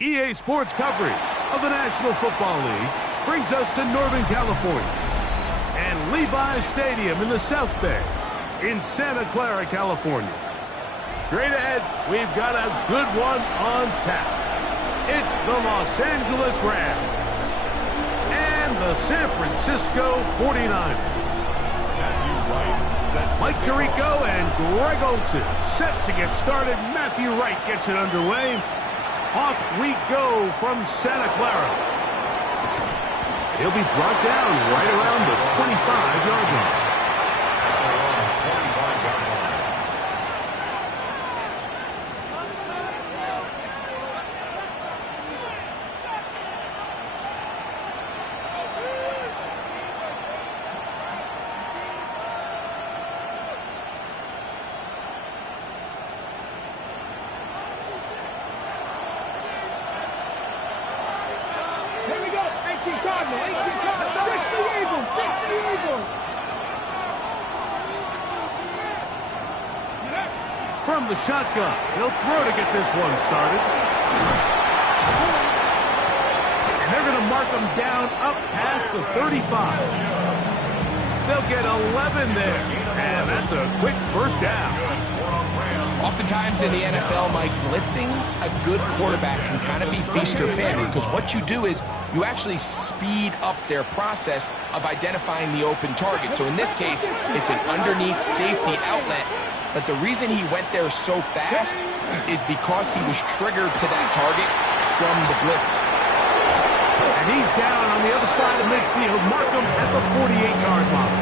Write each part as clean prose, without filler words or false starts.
EA Sports coverage of the National Football League brings us to Northern California and Levi's Stadium in the South Bay in Santa Clara, California. Straight ahead, we've got a good one on tap. It's the Los Angeles Rams and the San Francisco 49ers. Mike Tirico and Greg Olsen set to get started. Matthew Wright gets it underway. Off we go from Santa Clara. He'll be brought down right around the 25-yard line. From the shotgun, he'll throw to get this one started. And they're going to mark him down up past the 35. They'll get 11 there, and that's a quick first down. Oftentimes in the NFL, Mike, blitzing a good quarterback can kind of be feast or famine, because what you do is you actually speed up their process of identifying the open target. So in this case, it's an underneath safety outlet. But the reason he went there so fast is because he was triggered to that target from the blitz. And he's down on the other side of midfield. Mark him at the 48-yard line.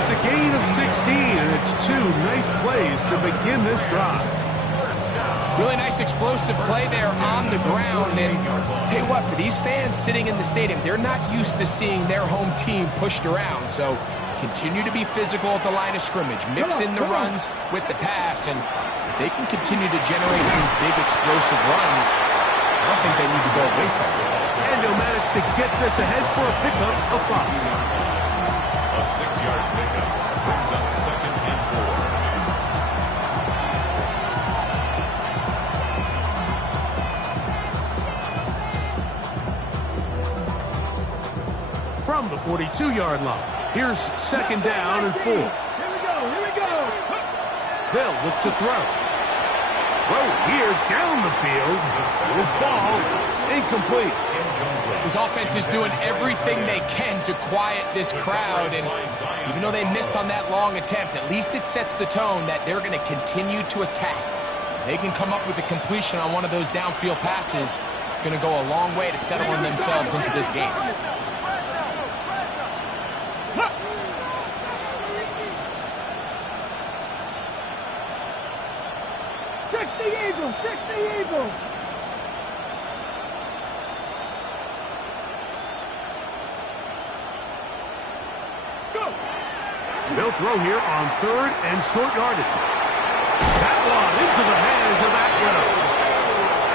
It's a gain of 16, and it's two nice plays to begin this drive. Really nice explosive play there on the ground. And I'll tell you what, for these fans sitting in the stadium, they're not used to seeing their home team pushed around. So continue to be physical at the line of scrimmage. Mix in the runs with the pass, and if they can continue to generate these big explosive runs, I don't think they need to go away from it. And he'll manage to get this ahead for a pickup of 5. A 6-yard pickup brings up 2nd and 4. From the 42-yard line, here's 2nd down and 4. Here we go. They'll look to throw. Throw here down the field. Will fall. Incomplete. This offense is doing everything they can to quiet this crowd, and even though they missed on that long attempt, at least it sets the tone that they're going to continue to attack. If they can come up with a completion on one of those downfield passes, it's going to go a long way to settling themselves into this game. Fix the Eagles! Go! They'll throw here on 3rd and short yardage. That one into the hands of Atwell.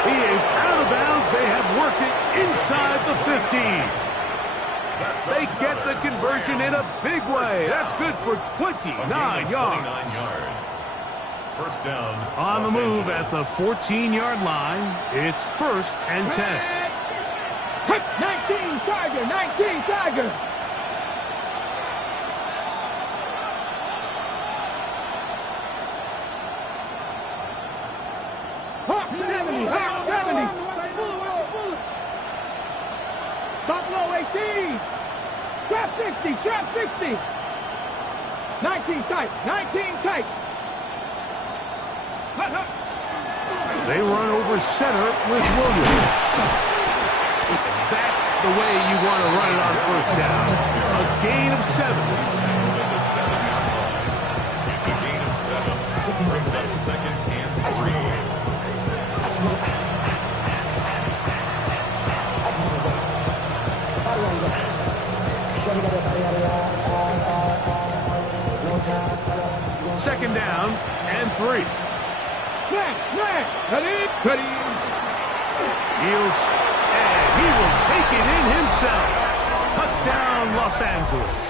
He is out of bounds. They have worked it inside the 15. They get the conversion in a big way. That's good for 29 yards. First down. On the move at the 14-yard line, it's 1st and 10. 19 Tiger! Hawk 70! Buffalo 18! Trap 60! 19 tight! They run over center with Williams. That's the way you want to run it on 1st down. A gain of 7. It's a gain of 7. Brings up 2nd and 3. Second down and 3. Ready? And he will take it in himself. Touchdown, Los Angeles.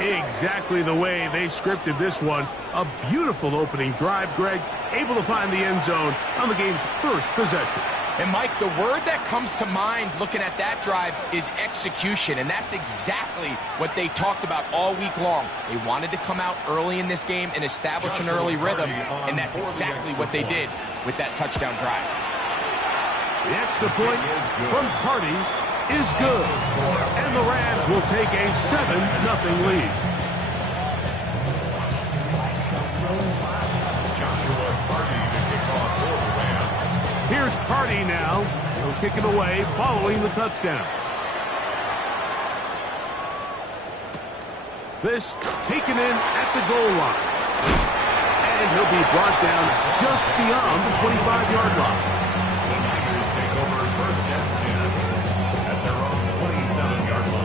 Exactly the way they scripted this one. A beautiful opening drive, Greg. Able to find the end zone on the game's first possession. And, Mike, the word that comes to mind looking at that drive is execution, and that's exactly what they talked about all week long. They wanted to come out early in this game and establish an early rhythm, and that's exactly what they did with that touchdown drive. The extra point from Carty is good, and the Rams will take a 7-0 lead. Here's Carty now. He'll kick it away following the touchdown. This taken in at the goal line. And he'll be brought down just beyond the 25-yard line. The Niners take over first and 10 at their own 27-yard line.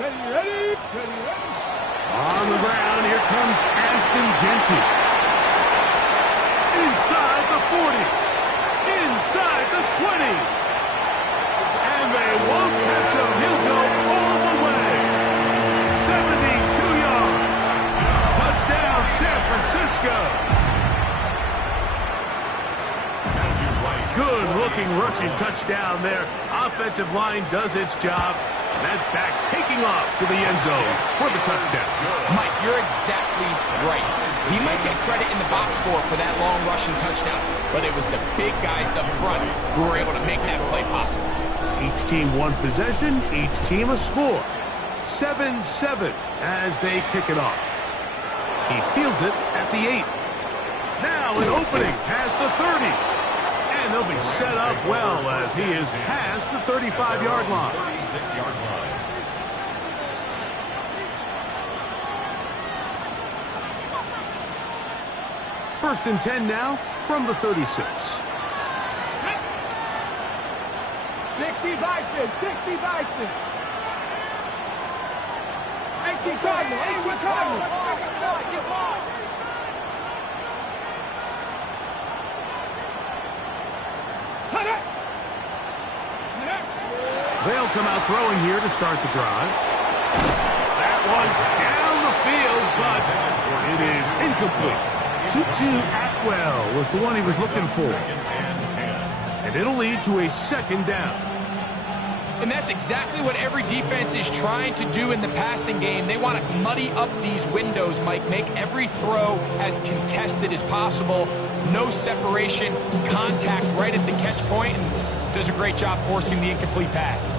Ready? On the ground, here comes Ashton Genty. Inside the 40. Inside the 20. And they won't catch him. He'll go all the way. 72 yards. Touchdown, San Francisco. Good-looking rushing touchdown there. Offensive line does its job. That back taking off to the end zone for the touchdown. Mike, you're exactly right. He might get credit in the box score for that long rushing touchdown, but it was the big guys up front who were able to make that play possible. Each team one possession, each team a score. 7-7 as they kick it off. He fields it at the 8. Now an opening past the 30. And they'll be set up well as he is past the 35-yard line. 36-yard line. First and 10 now from the 36. 60 Bison, 60 Bison. 18 Cardinal, 18 Cardinal. They'll come out throwing here to start the drive. That one down the field, but it is incomplete. Tutu Atwell was the one he was looking for. And it'll lead to a second down. And that's exactly what every defense is trying to do in the passing game. They want to muddy up these windows, Mike, make every throw as contested as possible. No separation, contact right at the catch point, and does a great job forcing the incomplete pass.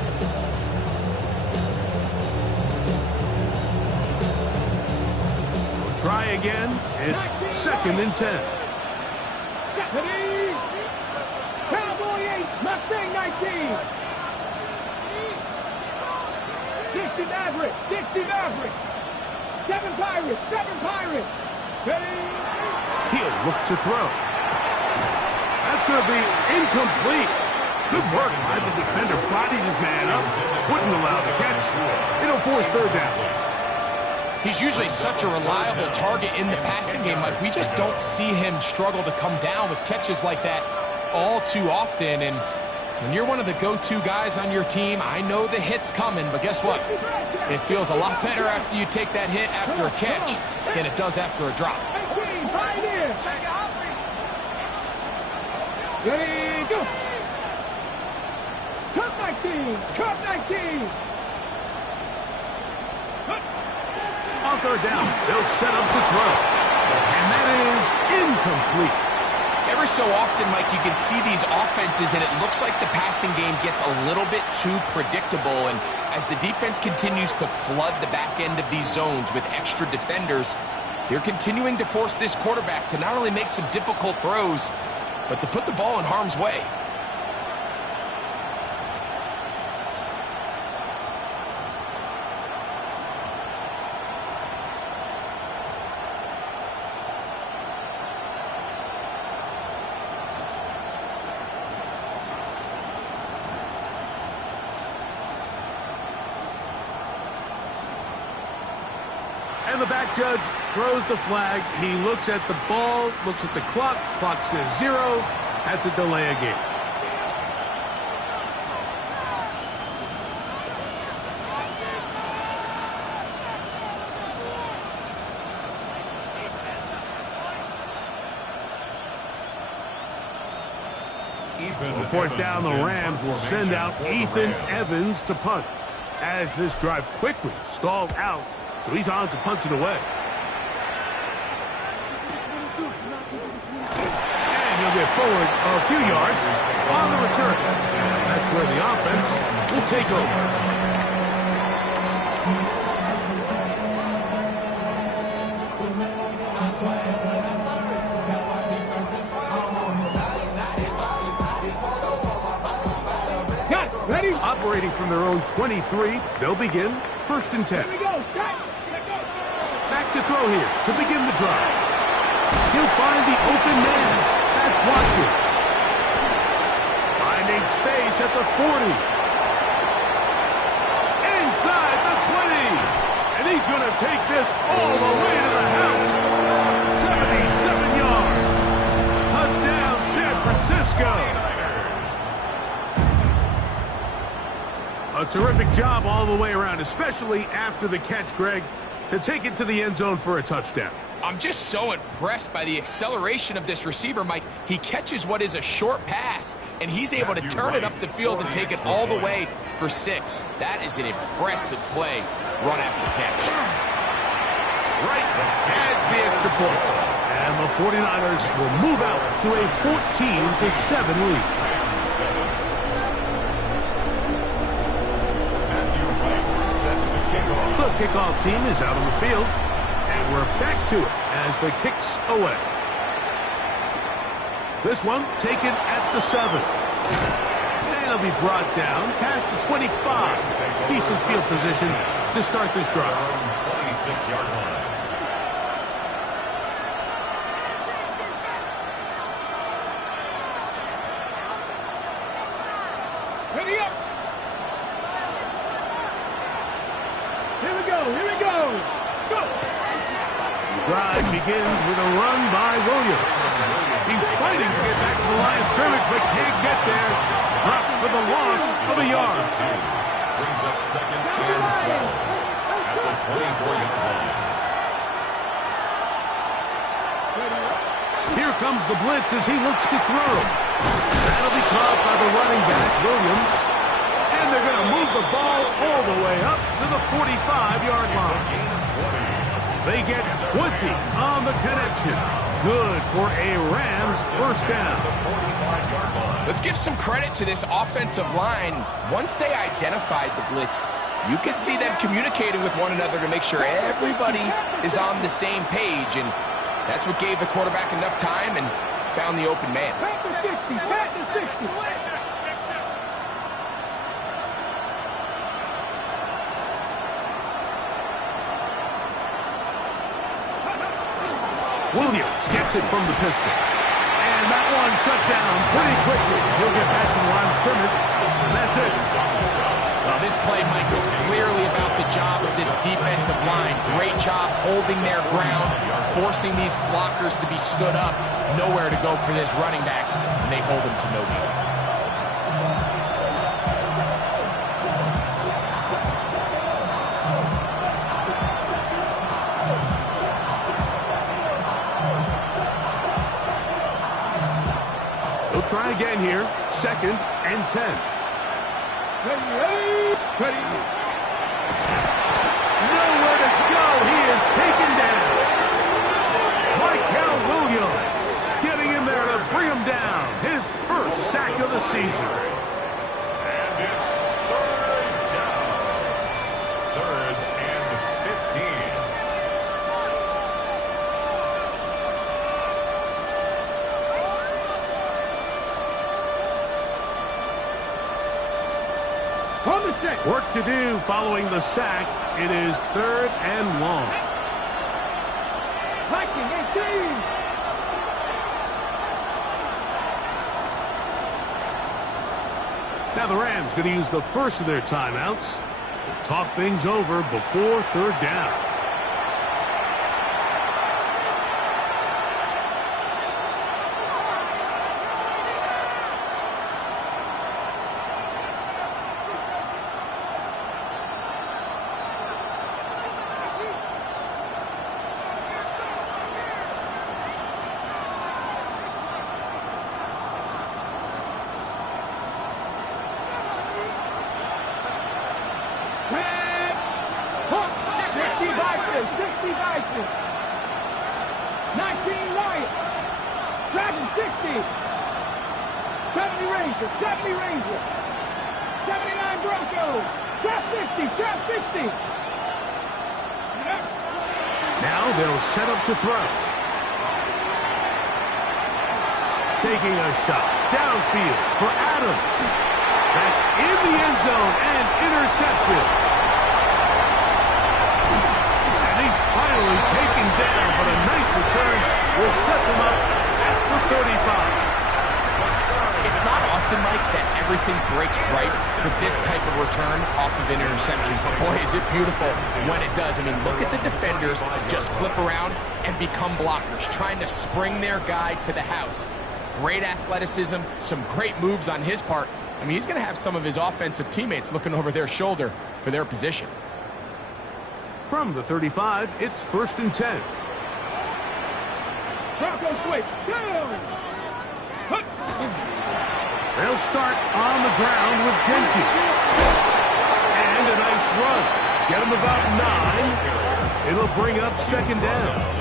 We'll try again. It's second and 10. Cowboy 8, Mustang 19. 60 Maverick, 60 Maverick. 7 Pirates, 7 Pirates. Ready? He'll look to throw. That's going to be incomplete. Good work by the defender, prodding his man up. Wouldn't allow the catch. It'll force third down. He's usually such a reliable target in the passing game. Like, we just don't see him struggle to come down with catches like that all too often. And when you're one of the go-to guys on your team, I know the hit's coming, but guess what? It feels a lot better after you take that hit after a catch than it does after a drop. Ready, go. Cup 19, Cup 19. On third down, they'll set up to throw. And that is incomplete. Every so often, Mike, you can see these offenses, and it looks like the passing game gets a little bit too predictable. And as the defense continues to flood the back end of these zones with extra defenders, they're continuing to force this quarterback to not only make some difficult throws, but to put the ball in harm's way. the back judge throws the flag. He looks at the ball, looks at the clock. Clock says 0. That's a delay of game. So fourth down, the Rams will send out Ethan Evans to punt, as this drive quickly stalled out, so he's on to punch it away. And he'll get forward a few yards on the return. That's where the offense will take over. Ready? Operating from their own 23, they'll begin 1st and 10. Here we go. Start. Back to throw here to begin the drive. He'll find the open man. That's Watkins. Finding space at the 40. Inside the 20. And he's going to take this all the way to the house. 77 yards. Touchdown, San Francisco. A terrific job all the way around, especially after the catch, Greg, to take it to the end zone for a touchdown. I'm just so impressed by the acceleration of this receiver, Mike. He catches what is a short pass, and he's able to turn it up the field and take it all the way for 6. That is an impressive play, run after the catch. Right, adds the extra point. And the 49ers will move out to a 14-7 lead. The kickoff team is out on the field, and we're back to it as the kick's away. This one taken at the 7. And it'll be brought down past the 25. Decent field position to start this drive. 26-yard line. Ready up. Here we go. Here we go. Go. The drive begins with a run by Williams. He's fighting to get back to the line of scrimmage, but can't get there. Dropped for the loss of a yard. Brings up 2nd and 12 at the 24-yard line. Here comes the blitz as he looks to throw. That'll be caught by the running back, Williams. And they're going to move the ball all the way up to the 45-yard line. They get 20 on the connection. Good for a Rams first down. Let's give some credit to this offensive line. Once they identified the blitz, you could see them communicating with one another to make sure everybody is on the same page. And that's what gave the quarterback enough time and found the open man. Back to 60. Back to 60. Williams gets it from the pistol. And that one shut down pretty quickly. He'll get back to the line of scrimmage, and that's it. Well, this play, Mike, was clearly about the job of this defensive line. Great job holding their ground, forcing these blockers to be stood up. Nowhere to go for this running back, and they hold him to no gain. They'll try again here. 2nd and 10. Ready. Nowhere to go. He is taken down. Michael Williams getting in there to bring him down. His first sack of the season. And it's 3rd down. 3rd and 15. On the set. Work to do following the sack. It is 3rd and long. Viking 18. Now the Rams going to use the first of their timeouts to talk things over before 3rd down. 19 Lions. Dragon 60. 70 Rangers. 70 Rangers. 79 Broncos. Trap 50. Trap 60. Now they'll set up to throw. Taking a shot downfield for Adams. That's in the end zone and intercepted. And he's finally taken down, but a nice return will set them up at the 35. It's not often, Mike, that everything breaks right for this type of return off of an interception. But boy, is it beautiful when it does. I mean, look at the defenders just flip around and become blockers, trying to spring their guy to the house. Great athleticism, some great moves on his part. I mean, he's going to have some of his offensive teammates looking over their shoulder for their position. From the 35, it's 1st and 10. Bronco switch. Down. They'll start on the ground with Genty. And a nice run. Get him about 9. It'll bring up 2nd down.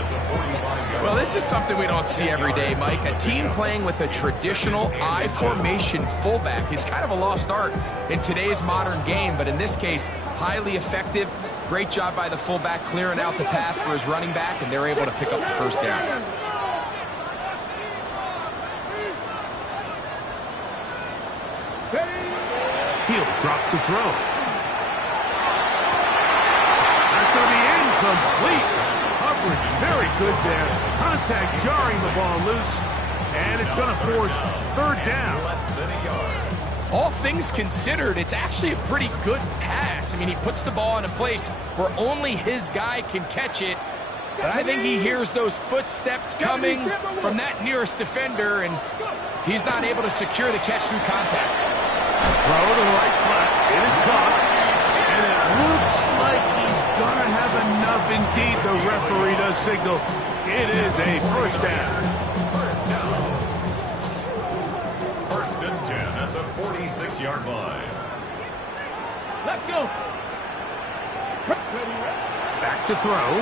Well, this is something we don't see every day, Mike. A team playing with a traditional I formation fullback. It's kind of a lost art in today's modern game, but in this case, highly effective. Great job by the fullback clearing out the path for his running back, and they're able to pick up the 1st down. He'll drop to throw. That's going to be incomplete. Coverage very good there. Contact jarring the ball loose. And it's going to force 3rd down. All things considered, it's actually a pretty good pass. I mean, he puts the ball in a place where only his guy can catch it. But I think he hears those footsteps coming from that nearest defender, and he's not able to secure the catch through contact. Throw to the right flat. It is caught. And it looks like he's going to have enough. Indeed, the referee does signal. It is a 1st down. 1st and 10 at the 46-yard line. Let's go. Back to throw.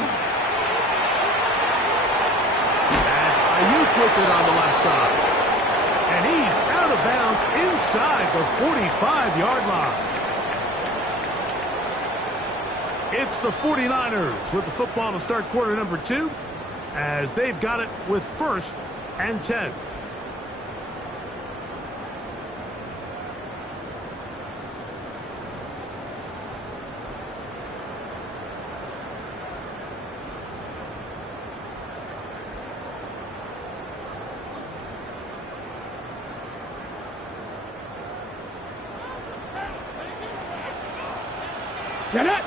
That's Ayuk with it on the left side. And he's out of bounds inside the 45-yard line. It's the 49ers with the football to start quarter number 2, as they've got it with 1st and 10. Get it.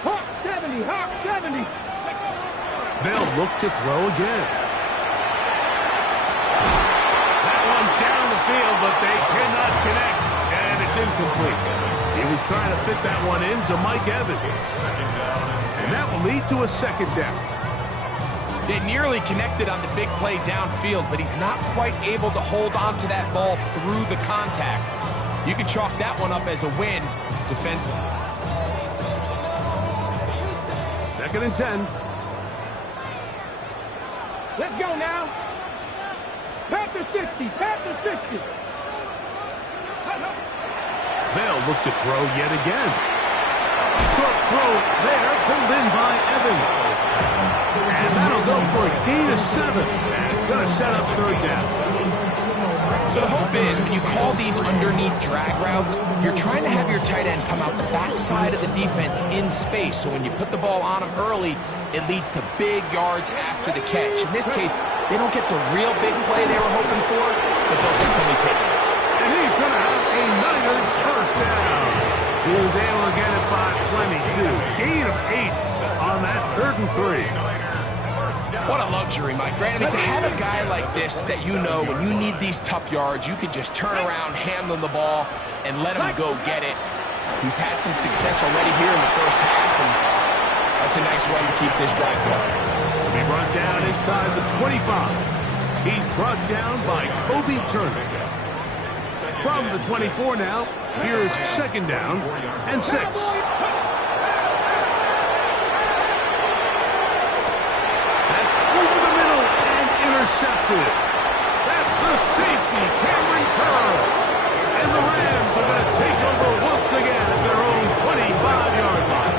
Hawk 70. Hawk 70. They'll look to throw again. That one down the field, but they cannot connect, and it's incomplete. He was trying to fit that one into Mike Evans. And that will lead to a 2nd down. They nearly connected on the big play downfield, but he's not quite able to hold on to that ball through the contact. You can chalk that one up as a win defensively. 2nd and 10. Let's go now. Panther 60. Panther 60. They'll look to throw yet again. Short throw there, pulled in by Evans. And that'll go for a gain of 7. And it's going to set up 3rd down. So the hope is when you call these underneath drag routes, you're trying to have your tight end come out the backside of the defense in space. So when you put the ball on him early, it leads to big yards after the catch. In this case, they don't get the real big play they were hoping for, but they'll definitely take it. And he's going to have a Niners 1st down. He was able to get it by plenty, too. Gain of 8 on that 3rd and 3. What a luxury, Mike. Grant, I mean, to have a guy like this that you know when you need these tough yards, you can just turn around, hand him the ball, and let him go get it. He's had some success already here in the 1st half, and that's a nice run to keep this drive going. He'll be brought down inside the 25. He's brought down by Kobe Turner. From the 24 now, here's 2nd down and 6. intercepted. That's the safety, Cameron Curl. And the Rams are going to take over once again at their own 25-yard line.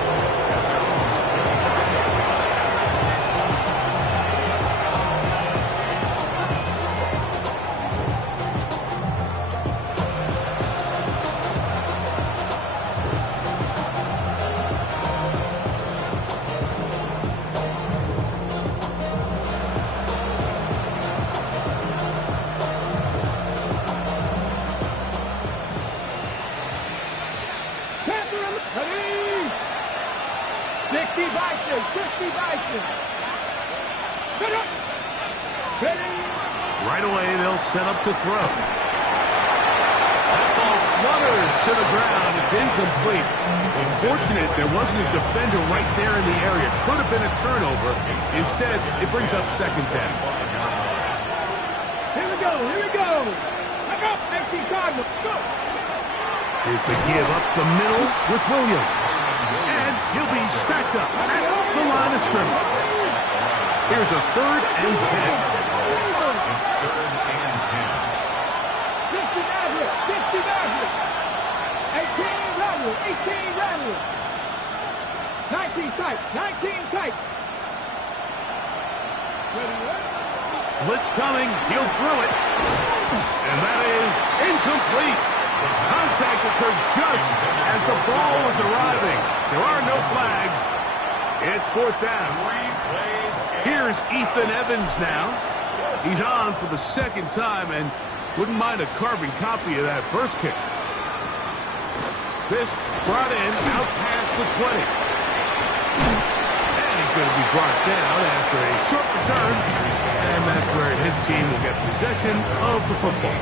Right away, they'll set up to throw. That ball flutters to the ground. It's incomplete. Unfortunate there wasn't a defender right there in the area. Could have been a turnover. Instead, it brings up second down. Here we go. Back up, MC Cardinals. Go. Here's the give up the middle with Williams. And he'll be stacked up at the line of scrimmage. Here's a 3rd and 10. It's 3rd and 10. 60 down here. 18 Rattler. 19 tight. Blitz coming. He'll throw it. And that is incomplete. The contact occurred just as the ball was arriving. There are no flags. It's 4th down. Here's Ethan Evans now. He's on for the 2nd time and wouldn't mind a carbon copy of that first kick. This brought in out past the 20. And he's going to be brought down after a short return. And that's where his team will get possession of the football.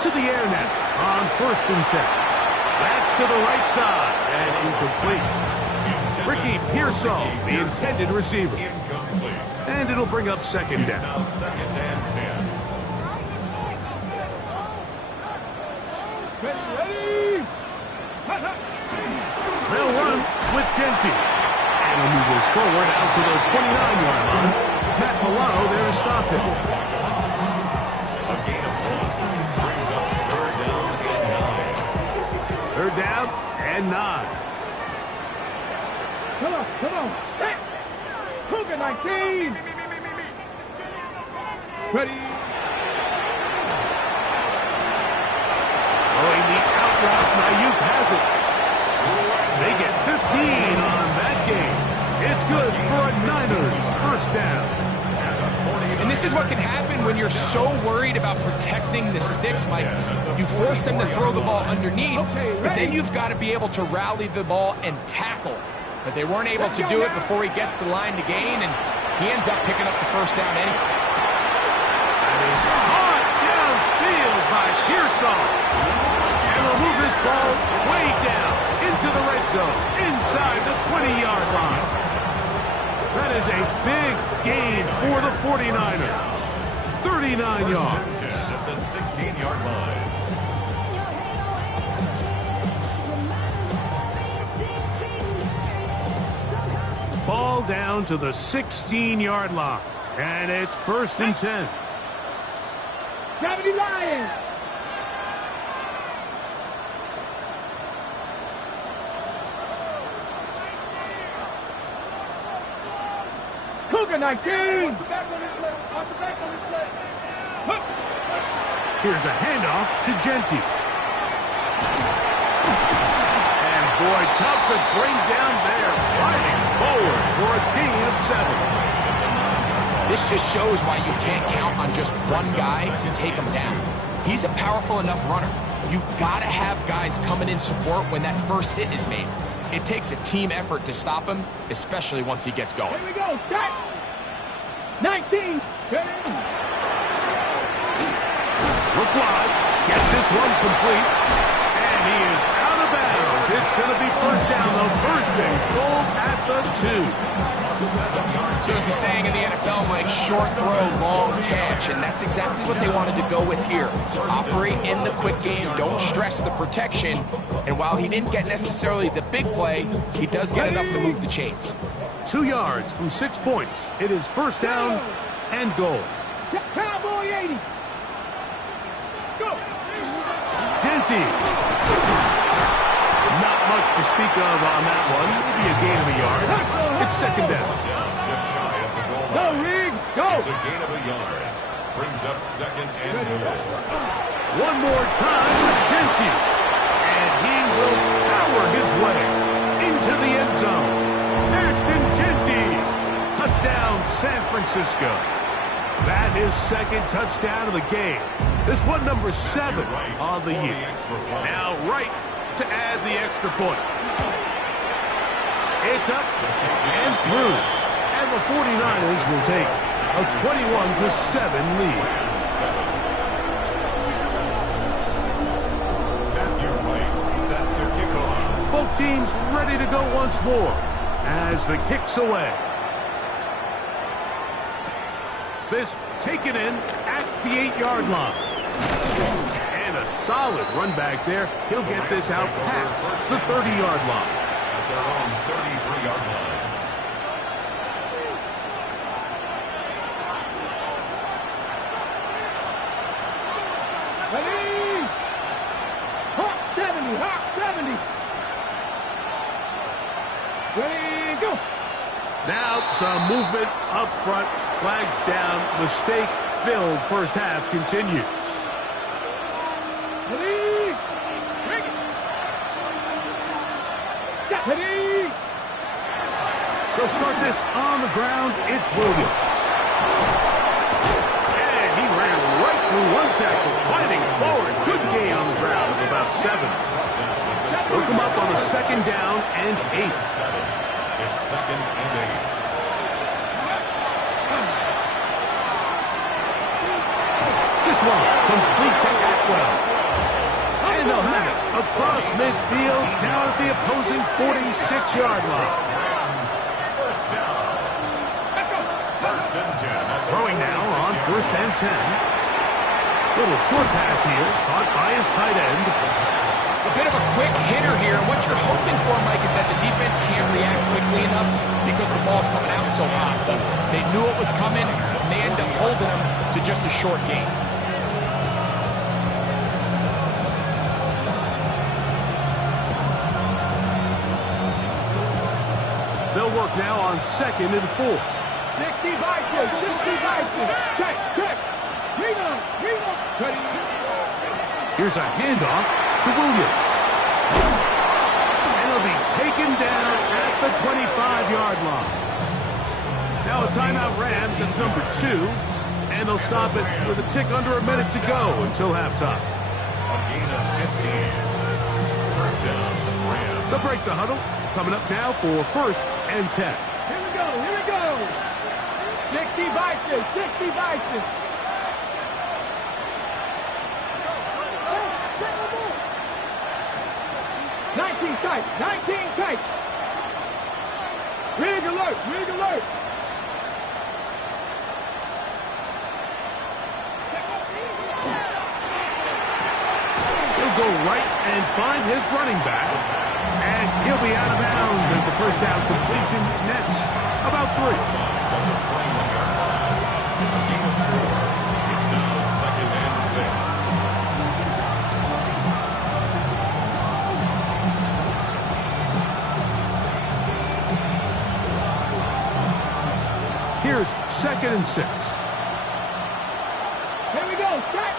To the air now on 1st and 10. That's to the right side and incomplete. Ricky Pearsall, the intended receiver. And it'll bring up 2nd down. Now 2nd and 10. They'll run with Genty. And he'll move this forward out to the 29-yard line. Matt Milano there to stop him. A gain of 1 brings up 3rd down and 9. 3rd down and 9. Come on. Hey. Cougar 19. Ready. Going the out route, Ayuk has it. They get 15 on that game. It's good for a Niners 1st down. And this is what can happen when you're so worried about protecting the sticks, Mike. You force them to throw the ball underneath, but then you've got to be able to rally the ball and tackle. But they weren't able to do it before he gets the line to gain, and he ends up picking up the 1st down anyway. That is caught downfield by Pearsall. And they'll move this ball way down into the red zone, inside the 20-yard line. That is a big gain for the 49ers. 39 yards. At the 16-yard line. Ball down to the 16-yard line. And it's 1st and 10. Gravity Lions. Cougar 19. Here's a handoff to Genty. And boy, tough to bring down there. Fighting forward for a gain of 7. This just shows why you can't count on just one guy to take him down. He's a powerful enough runner. You've got to have guys coming in support when that first hit is made. It takes a team effort to stop him, especially once he gets going. Here we go. Start. 19. Look wide. Gets this one complete. And he is out of bounds. It's going to be 1st down. The 1st and goal at the 2. So there's a saying in the NFL, Mike, short throw, long catch, and that's exactly what they wanted to go with here. Operate in the quick game, don't stress the protection, and while he didn't get necessarily the big play, he does get enough to move the chains. 2 yards from 6 points. It is first down and goal. Cowboy 80. Let's go. Genty. Not much to speak of on that one. Maybe a gain of a yard. It's second down. Just shy of the goal Go, line. Rig. Go. It's a gain of a yard. Brings up second and goal. One more time with Genty. And he will power his way into the end zone. Ashton Genty. Touchdown, San Francisco. That is second touchdown of the game. This one number 7 on the year. Now right to add the extra point. It's up and through. And the 49ers will take a 21-7 lead. Matthew Wright set to kick off. Both teams ready to go once more as the kick's away. This taken in at the 8-yard line. And a solid run back there. He'll get this out past the 30-yard line. At their own 33-yard line. Ready. Hawk 70. Hawk 70. Ready, go. Now some movement up front. Flags down. Mistake-filled first half continues. Ready. Bring it. Ready. They'll start this on the ground. It's Williams. And he ran right through one tackle, fighting forward. Good gain on the ground of about 7. They'll come up on a second down and 8. It's second and 8. This one complete to Atwell. And they'll have it across midfield down at the opposing 46-yard line. First down. First and 10. Throwing now on first and 10. Little short pass here, caught by his tight end. A bit of a quick hitter here. What you're hoping for, Mike, is that the defense can't react quickly enough because the ball's coming out so hot. But they knew it was coming, and they end up holding them to just a short gain. They'll work now on second and 4. 60 Vikings. 60 Vikings. Check, check. Reno. Ready. Here's a handoff to Williams. And he'll be taken down at the 25-yard line. Now a timeout Rams, that's number 2. And they'll stop it with a tick under a minute to go until halftime. A gain of 15. First down, Rams. They'll break the huddle. Coming up now for first and 10. Here we go. 60 Vikings. 60 Vikings. Tight. 19 tight. Rig alert. He'll go right and find his running back. And he'll be out of bounds as the first down completion nets about 3. It's now second and 6. Here's second and 6. Here we go. Stack.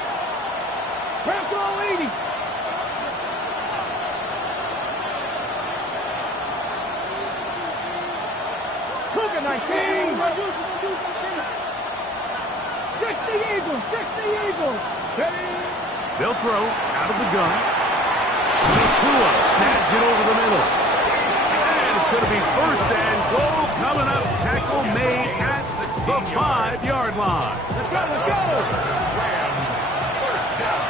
Rams all 80. Cougar 19. 60 Eagles. Ready. They'll throw out of the gun. Nakua snaps it over the middle. And it's going to be first and goal coming up. Tackle made at the 5-yard line. Let's go. Rams, first down.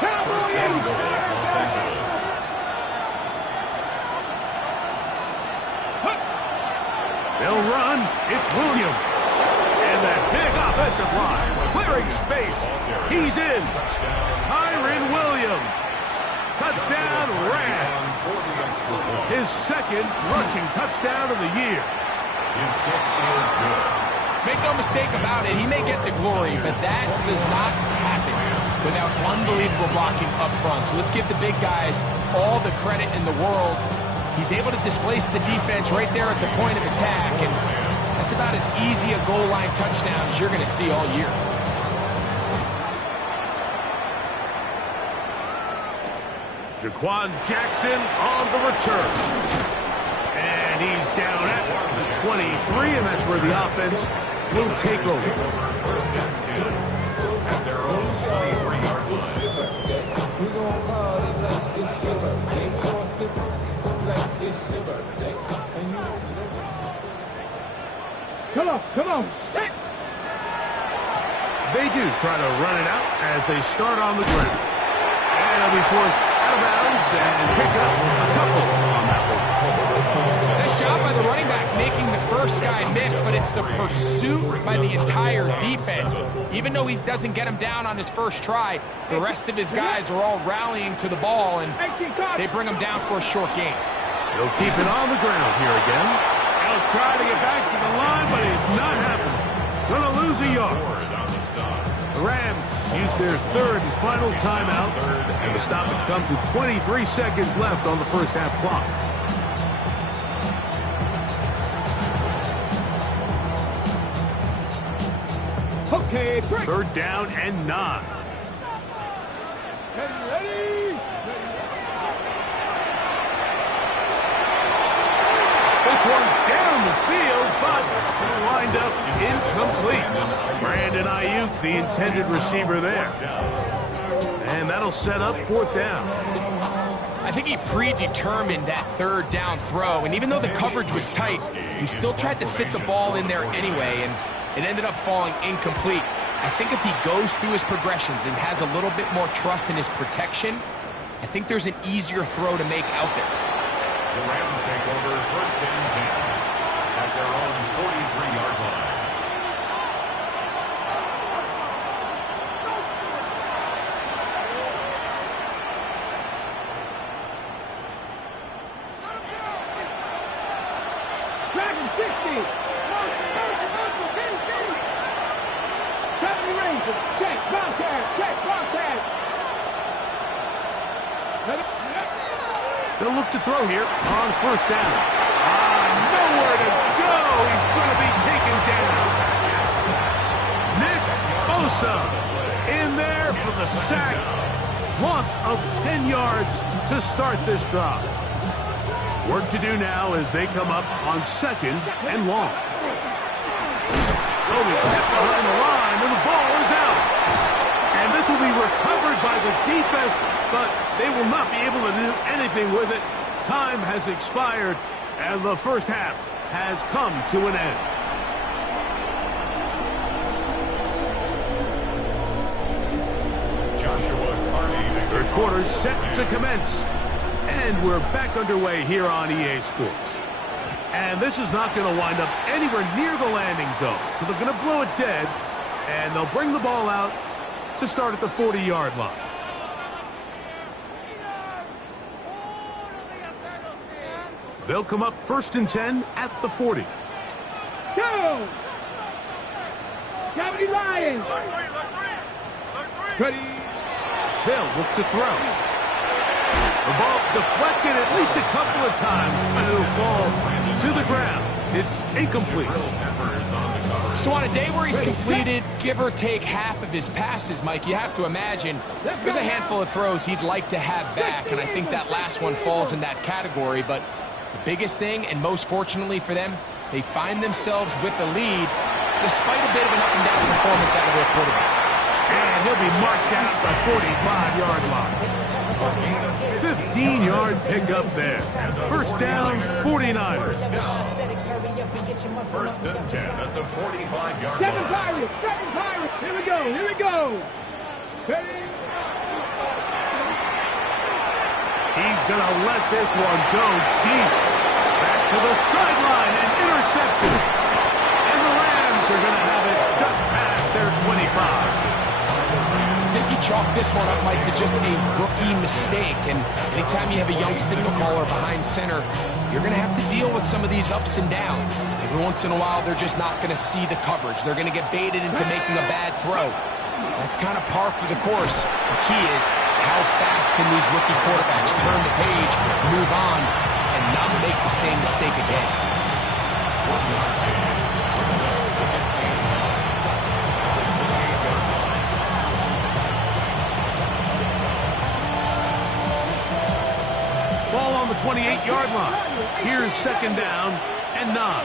Cowboy First and goal, 80. Los Angeles. They'll run. It's Williams. And that big offensive line, clearing space. He's in. Kyren Williams. Touchdown, Rams. His second rushing touchdown of the year. His kick is good. Make no mistake about it, he may get the glory, but that does not happen without unbelievable blocking up front. So let's give the big guys all the credit in the world. He's able to displace the defense right there at the point of attack, and that's about as easy a goal line touchdown as you're going to see all year. Jaquan Jackson on the return. And he's down at the 23, and that's where the offense will take over. First and 10 at their own 23-yard line. Come on. They do try to run it out as they start on the ground. And they'll be forced out of bounds and pick up a couple on that one. Nice job by the running back making the first guy miss, but it's the pursuit by the entire defense. Even though he doesn't get him down on his first try, the rest of his guys are all rallying to the ball, and they bring him down for a short gain. They'll keep it on the ground here again. They'll try to get back to the line, but it's not happening. Gonna lose a yard. The Rams use their third and final timeout, and the stoppage comes with 23 seconds left on the first half clock. Okay, break. Third down and 9. Ready? This one down the field, but lined up incomplete. Brandon Ayuk, the intended receiver there. And that'll set up fourth down. I think he predetermined that third down throw, and even though the coverage was tight, he still tried to fit the ball in there anyway, and it ended up falling incomplete. I think if he goes through his progressions and has a little bit more trust in his protection, I think there's an easier throw to make out there. The Rams take over first and 10 at their own 43-yard line. Dragon 60. 70 Rangers. Check, Bobcat. They'll look to throw here on first down. Nowhere to go. He's going to be taken down. Nick Bosa in there for the sack. Loss of 10 yards to start this drive. Work to do now as they come up on second and long. They'll be kept behind the line, and the ball is out. And this will be recovered by the defense, but they will not be able to do anything with it. Time has expired, and the first half has come to an end. Third quarter set to commence, and we're back underway here on EA Sports. And this is not going to wind up anywhere near the landing zone, so they're going to blow it dead, and they'll bring the ball out to start at the 40-yard line. They'll come up first and 10 at the 40. Go! Cavity Lions. Ready? They'll look to throw. The ball deflected at least a couple of times, but it'll fall to the ground. It's incomplete. So on a day where he's completed, give or take half of his passes, Mike, you have to imagine there's a handful of throws he'd like to have back, and I think that last one falls in that category. But the biggest thing, and most fortunately for them, they find themselves with a lead despite a bit of an up-and-down performance out of their quarterback. And he'll be marked down at the 45-yard line. 15-yard pickup there. First down, 49ers. First and 10 at the 45-yard Seven line. Pirates. Here we go. Ready? He's going to let this one go deep. Back to the sideline and intercepted. are going to have it just past their 25. I think he chalked this one up, Mike, to just a rookie mistake. And anytime you have a young signal caller behind center, you're going to have to deal with some of these ups and downs. Every once in a while, they're just not going to see the coverage. They're going to get baited into making a bad throw. That's kind of par for the course. The key is how fast can these rookie quarterbacks turn the page, move on, and not make the same mistake again. Ball on the 28-yard line. Here's second down and 9.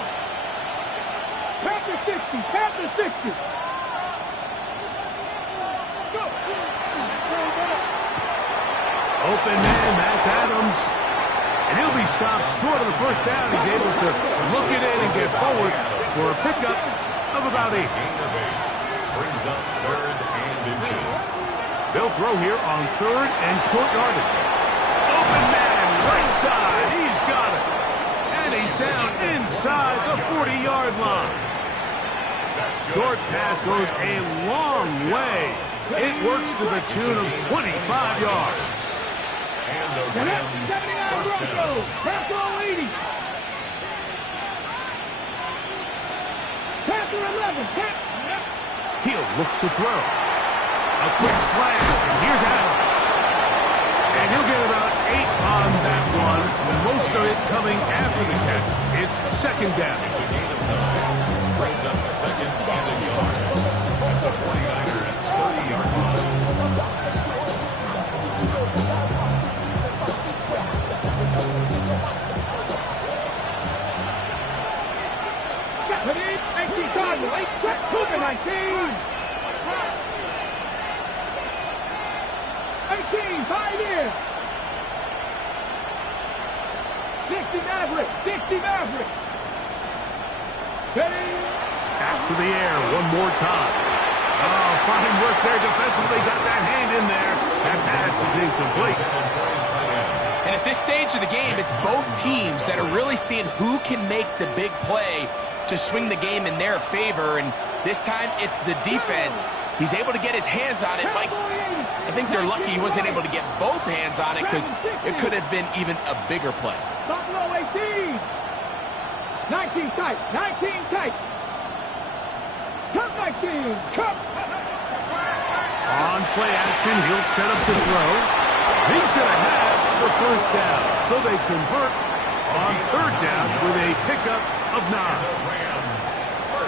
Panther 60, Panther 60. Go. Open man, that's Adams. And he'll be stopped short of the first down. He's able to look it in and get forward for a pickup of about 8. Gain of 8. Brings up 3rd and inches. They'll throw here on 3rd and short yardage. Open man, right side. He's got it. And he's down inside the 40-yard line. Short pass goes a long way. It works to the tune of 25 yards. And the Rams first down. Panther 80. Panther 11. He'll look to throw. A quick slant. And here's Adams. And he'll get about 8 on that one. Most of it coming after the catch. It's second down. It's a gain of 9. Brings up 2nd and a yard. At the 49ers' 30-yard line. Cougar 19. 18, 5 years. 60 Maverick, 60 Maverick. Steady. Back to the air one more time. Oh, fine work there defensively. Got that hand in there. That pass is incomplete. And at this stage of the game, it's both teams that are really seeing who can make the big play to swing the game in their favor. And this time, it's the defense. He's able to get his hands on it. Mike, I think they're lucky he wasn't able to get both hands on it because it could have been even a bigger play. Buffalo 18. 19 tight, 19 tight. Cup 19, Cup. On play action, he'll set up to throw. He's going to have the first down. So they convert on 3rd down with a pickup of 9.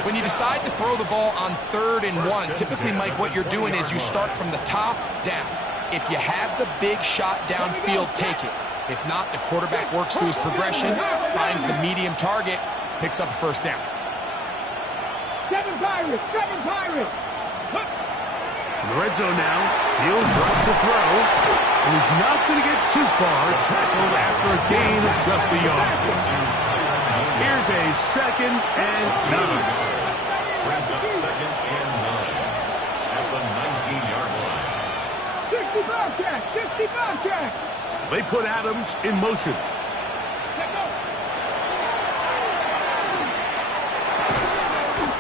When you decide to throw the ball on 3rd and 1, typically, Mike, what you're doing is you start from the top down. If you have the big shot downfield, take it. If not, the quarterback works through his progression, finds the medium target, picks up a first down. 7 Pirates, 7 Pirates. In the red zone now, he'll drop to throw. And he's not going to get too far. Tackled after a gain of just a yard. Here's a 2nd and 9. Brings up 2nd and 9 at the 19-yard line. 60 Bobcat, 60 Bobcat. They put Adams in motion.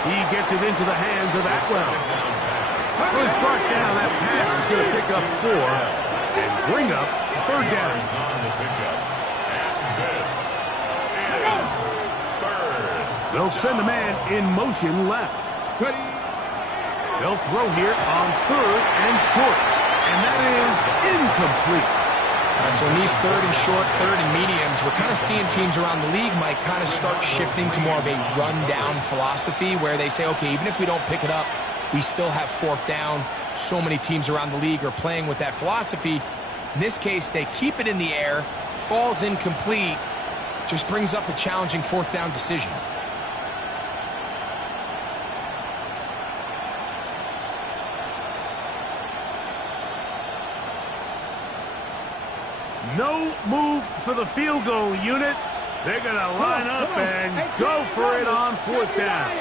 He gets it into the hands of Atwell. Was brought down. That pass is going to pick up 4 and bring up 3rd down. On the pickup. And this is 3rd. They'll send a man in motion left. They'll throw here on 3rd and short. And that is incomplete. All right, so in these 3rd and short, 3rd and mediums, we're kind of seeing teams around the league, Mike, kind of start shifting to more of a run-down philosophy where they say, okay, even if we don't pick it up, we still have 4th down. So many teams around the league are playing with that philosophy. In this case, they keep it in the air, falls incomplete, just brings up a challenging 4th down decision. No move for the field goal unit. They're going to line up and go for it on 4th down.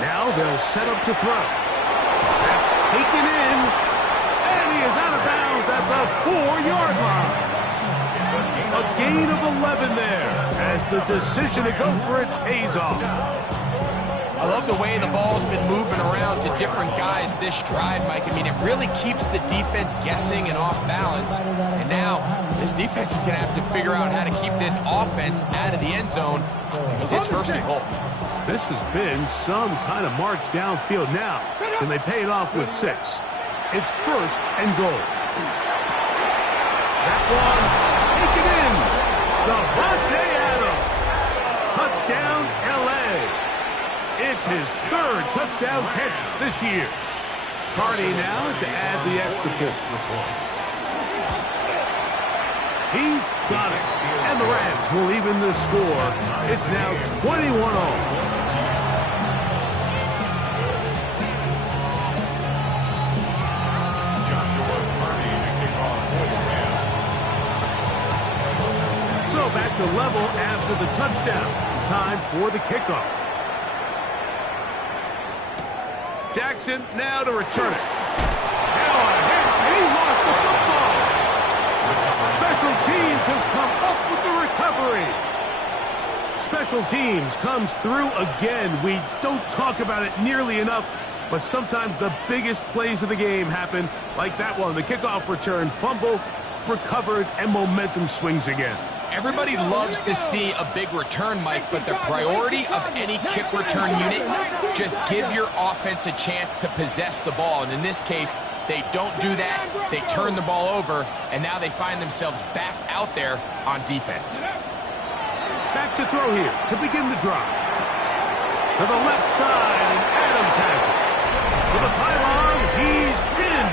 Now they'll set up to throw. That's taken in. And he is out of bounds at the 4-yard line. A gain of 11 there as the decision to go for it pays off. I love the way the ball's been moving around to different guys this drive, Mike. I mean, it really keeps the defense guessing and off balance. And now this defense is going to have to figure out how to keep this offense out of the end zone because it's first and goal. This has been some kind of march downfield now. Can they pay it off with 6? It's first and goal. That one, taken in. Davante Adams. Touchdown, L.A. It's his 3rd touchdown catch this year. Carney now to add the extra point. He's got it. And the Rams will even the score. It's now 21-all. So back to level after the touchdown. Time for the kickoff. Jackson now to return it. Now a hit, and he lost the football. Special teams has come up with the recovery. Special teams comes through again. We don't talk about it nearly enough, but sometimes the biggest plays of the game happen like that one. The kickoff return, fumble, recovered, and momentum swings again. Everybody loves to see a big return, Mike, but the priority of any kick return unit, just give your offense a chance to possess the ball. And in this case, they don't do that. They turn the ball over, and now they find themselves back out there on defense. Back to throw here to begin the drive. To the left side, and Adams has it. To the pylon, he's in.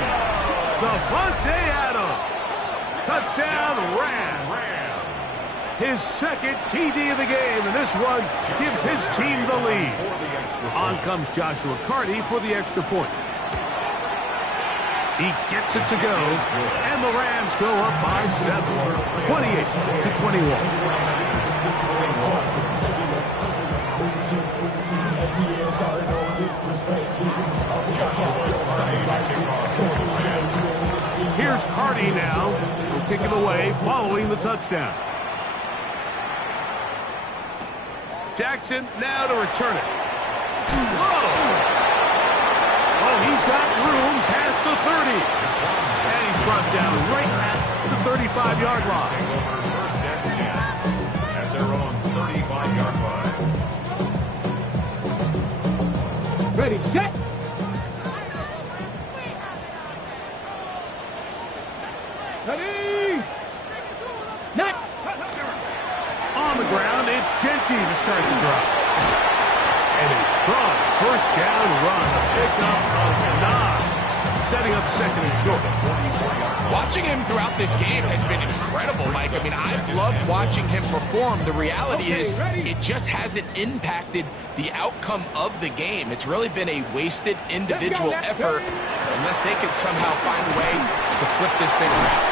Davante Adams. Touchdown, Rams. His 2nd TD of the game, and this one gives his team the lead. On comes Joshua Carney for the extra point. He gets it to go, and the Rams go up by 7, 28-21. Here's Carney now. He'll kick it away following the touchdown. Jackson now to return it. Whoa! Oh, he's got room past the 30. And he's brought down right at the 35-yard line. First and 10 at their own 35-yard line. Ready, set. Ready. Net. On the ground, it's Genty to start the drive. And a strong first down run. A pickup of 9. Setting up 2nd and short. Watching him throughout this game has been incredible, Mike. I mean, I've loved watching him perform. The reality is it just hasn't impacted the outcome of the game. It's really been a wasted individual effort unless they can somehow find a way to flip this thing around.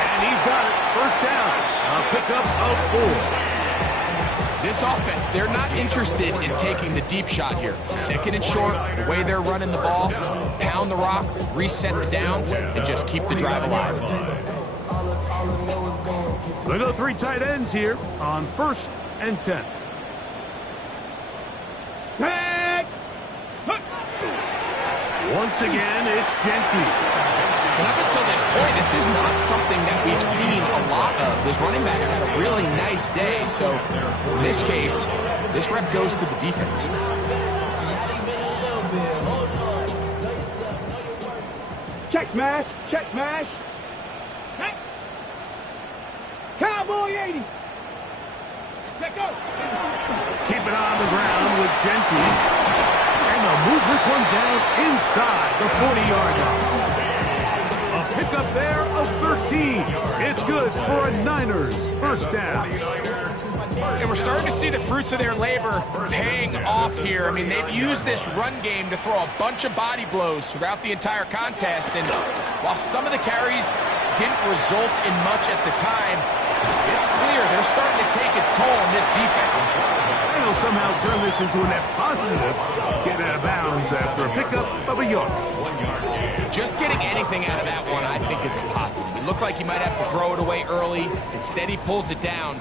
And he's got it. First down. A pickup of 4. This offense, they're not interested in taking the deep shot here. 2nd and short, the way they're running the ball, pound the rock, reset the downs, and just keep the drive alive. They go 3 tight ends here on 1st and 10. Once again, it's Genty. And up until this point, this is not something that we've seen a lot of. Those running backs had a really nice day. So in this case, this rep goes to the defense. Check smash. Check smash. Check. Cowboy 80. Check go. Keep it on the ground with Genty. And they'll move this one down inside the 40-yard line. A pickup there of 13. It's good for a Niners first down. And we're starting to see the fruits of their labor paying off here. I mean, they've used this run game to throw a bunch of body blows throughout the entire contest. And while some of the carries didn't result in much at the time, it's clear they're starting to take its toll on this defense. And he'll somehow turn this into a net positive. Get out of bounds after a pickup of a yard. Just getting anything out of that one, I think, is a positive. It looked like he might have to throw it away early. Instead, he pulls it down.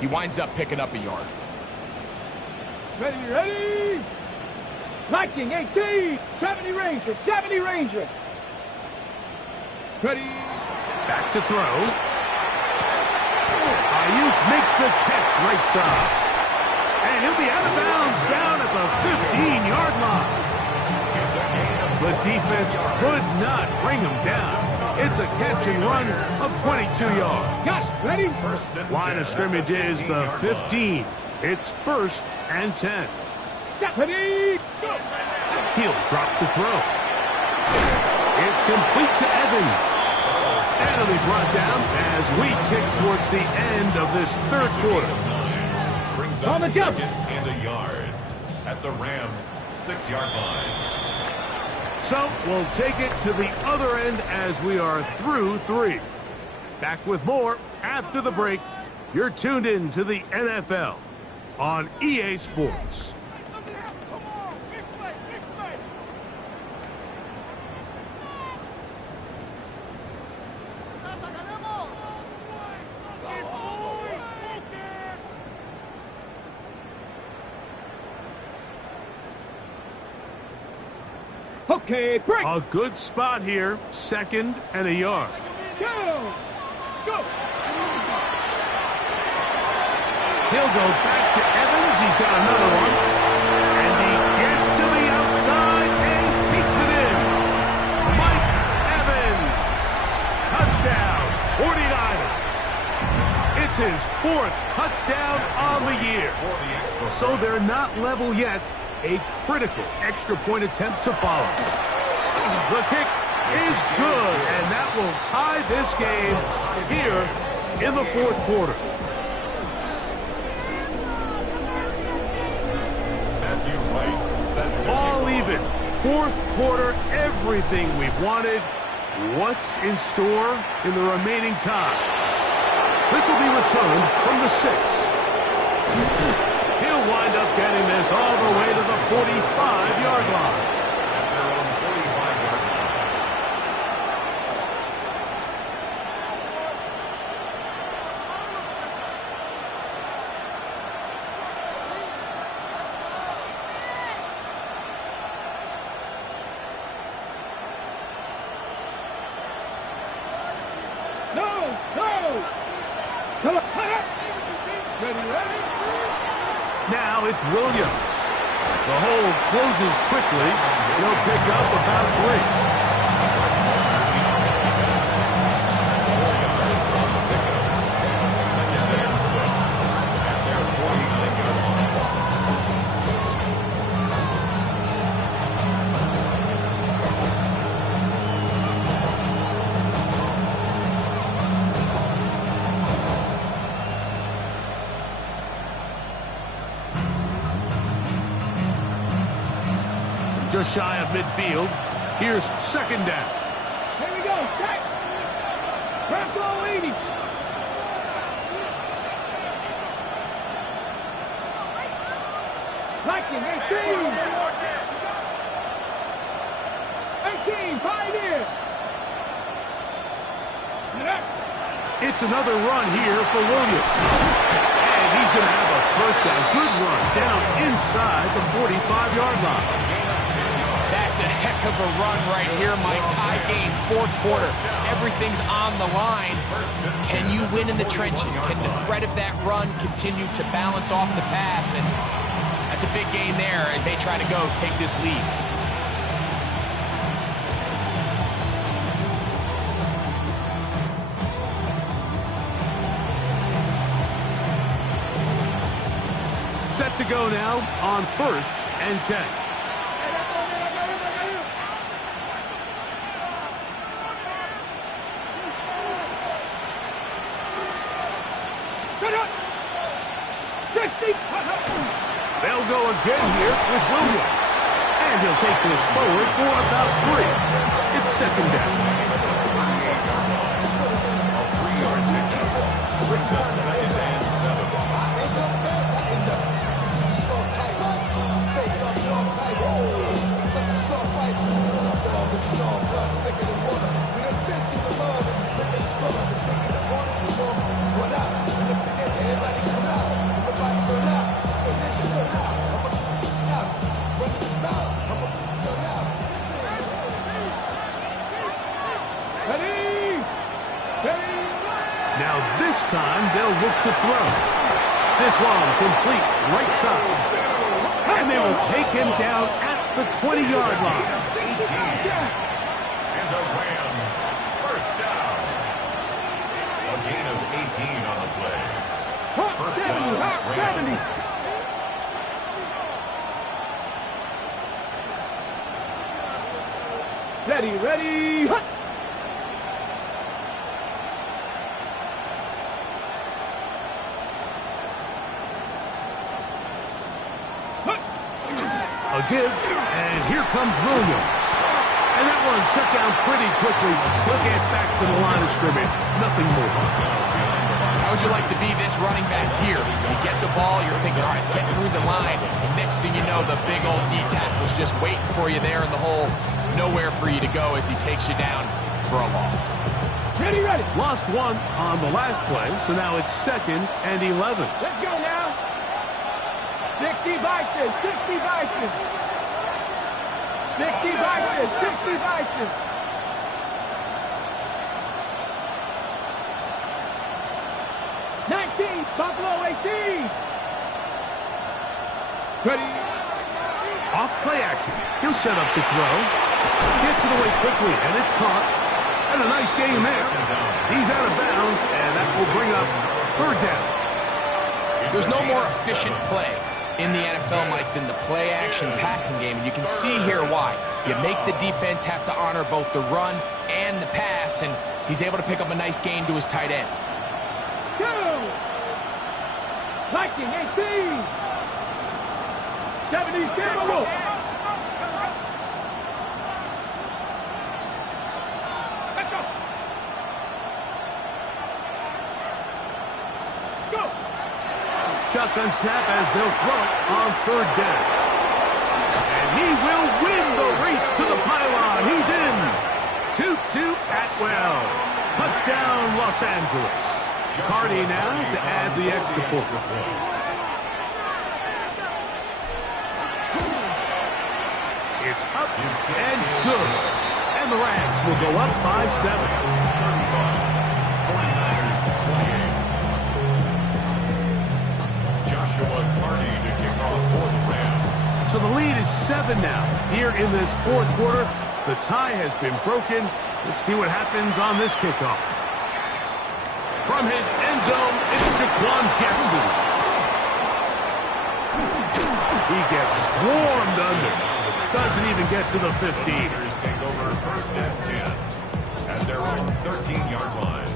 He winds up picking up a yard. Ready. Liking 18. 70 Ranger. 70 Ranger. Ready. Back to throw. Ayuk makes the catch right side. And he'll be out of bounds down at the 15-yard line. The defense could not bring him down. It's a catch and run of 22 yards. Got it. Ready. Line of scrimmage is the 15. It's 1st and 10. Ready. He'll drop the throw. It's complete to Evans. And it'll be brought down as we tick towards the end of this 3rd quarter. Brings On up the jump. 2nd and a yard at the Rams' 6-yard line. So we'll take it to the other end as we are through 3. Back with more after the break. You're tuned in to the NFL on EA Sports. Okay, break. A good spot here. 2nd and a yard. Go. He'll go back to Evans. He's got another one. And he gets to the outside and takes it in. Mike Evans. Touchdown. 49ers. It's his 4th touchdown on the year. So they're not level yet. A critical extra point attempt to follow. The kick is good, and that will tie this game here in the 4th quarter. Matthew Wright set to All kick off. even. 4th quarter, everything we've wanted. What's in store in the remaining time? This will be returned from the 6. He'll wind up getting this all the way to the 45-yard line. At their own 45-yard line. No. Come on. Ready. Now it's Williams. The hole closes quickly. He'll pick up about 3. Second and 6 at their 49-yard line. Just shy of midfield. Here's 2nd down. Here we go. Check. Press all 80. Liking 18. 18. Pioneer. It's another run here for Williams. And he's going to have a 1st down. Good run down inside the 45-yard line. That's a heck of a run right here, Mike. Tie game, 4th quarter. Everything's on the line. Can you win in the trenches? Can the threat of that run continue to balance off the pass? And that's a big gain there as they try to go take this lead. Set to go now on 1st and 10. They'll go again here with Williams. And he'll take this forward for about 3. It's 2nd down. A 3-yard pickup brings up 2nd and 7. one, they'll look to throw. This one complete right side. And they will take him down at the 20-yard line. 18. And the Rams, first down. A gain of 18 on the play. First down, Rams. Ready, hut! A give, and here comes Williams. And that one shut down pretty quickly. He'll get back to the line of scrimmage. Nothing more. How would you like to be this running back here? You get the ball, you're thinking, all right, get through the line. And next thing you know, the big old D-tackle's just waiting for you there in the hole. Nowhere for you to go as he takes you down for a loss. Ready. Lost one on the last play, so now it's 2nd and 11. Let's go now. 60 Bison, 60 Bison. 60 Bison, 60 Bison. Buffalo 18. Ready. Off play action. He'll set up to throw. Gets it away quickly, and it's caught. And a nice game there. He's out of bounds, and that will bring up 3rd down. There's no more efficient play in the NFL, Mike, than the play-action passing game. And you can see here why. You make the defense have to honor both the run and the pass, and he's able to pick up a nice gain to his tight end. Viking 18. 70 Campbell. Let's go. Go. Shotgun snap as they'll throw on 3rd down. And he will win the race to the pylon. He's in. 2-2 Atwell. Touchdown, Los Angeles. Cardi now to add the extra point. It's up and good. And the Rams will go up by 7. 49ers 28. Joshua Cardi to kick off for the Rams. So the lead is 7 now. Here in this 4th quarter, the tie has been broken. Let's see what happens on this kickoff. From his end zone, it's Jaquan Jackson. He gets swarmed under. Doesn't even get to the 15. Raiders take over 1st and 10 at their own 13-yard line.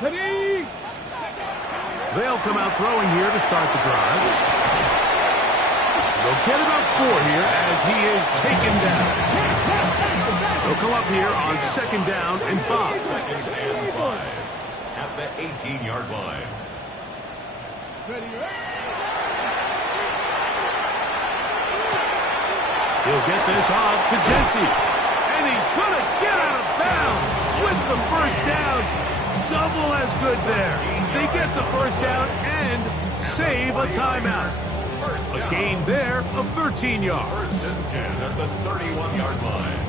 Ready. They'll come out throwing here to start the drive. They'll get about 4 here as he is taken down. They'll come up here on 2nd down and 5. 2nd and 5 at the 18-yard line. He'll get this off to Genty. And he's going to get out of bounds with the 1st down. Double as good there. They get the 1st down and save a timeout. A gain there of 13 yards. 1st and 10 at the 31-yard line.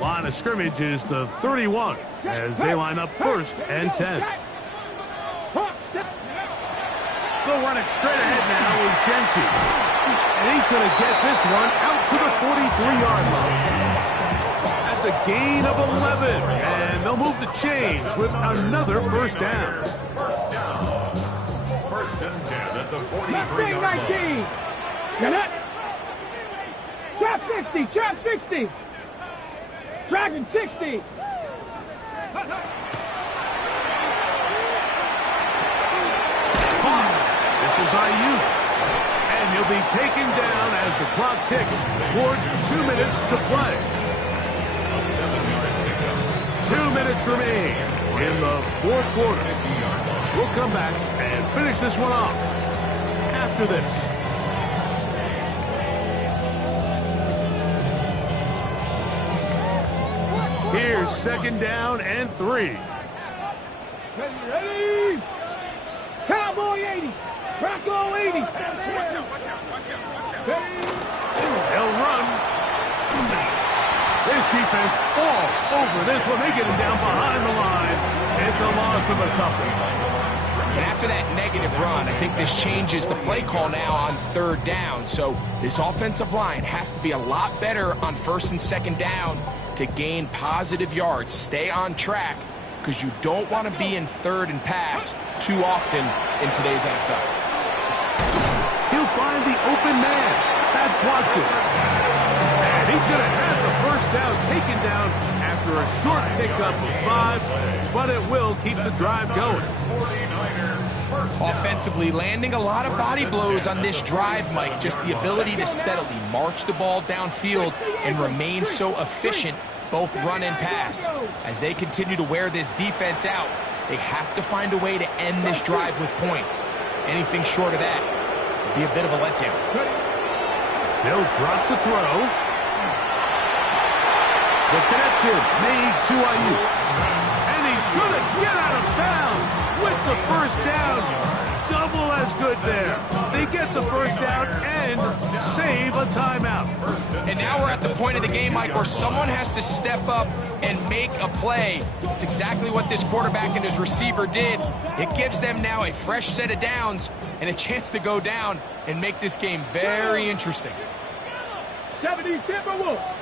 Line of scrimmage is the 31 as they line up 1st and 10. They'll run it straight ahead now with Genty. And he's going to get this one out to the 43-yard line. That's a gain of 11, and they'll move the chains with another 1st down. 1st down. 1st and 10 at the 43-yard line. 19. Get it. Trap 60. Trap 60. Dragon 60. This is Ayuk. And he'll be taken down as the clock ticks towards 2 minutes to play. 2 minutes remain in the 4th quarter. We'll come back and finish this one off after this. Here's 2nd down and 3. Ready? Cowboy 80. Bronco 80. They'll run. This defense all over this one. They get him down behind the line. It's a loss of a couple. And after that negative run, I think this changes the play call now on 3rd down. So this offensive line has to be a lot better on 1st and 2nd down to gain positive yards. Stay on track, because you don't want to be in 3rd and pass too often in today's NFL. He'll find the open man. That's Watkins. And he's going to have the 1st down taken down after a short pickup of 5, but it will keep the drive going. Offensively, landing a lot of body blows on this drive, Mike. Just the ability to steadily march the ball downfield and remain so efficient, both run and pass. As they continue to wear this defense out, they have to find a way to end this drive with points. Anything short of that would be a bit of a letdown. They'll drop to throw. The connection made to Ayuk. And he's going to get out of bounds with the 1st down. Double as good there. They get the 1st down and save a timeout. And now we're at the point of the game, Mike, where someone has to step up and make a play. It's exactly what this quarterback and his receiver did. It gives them now a fresh set of downs and a chance to go down and make this game very interesting. 70 Timberwolves.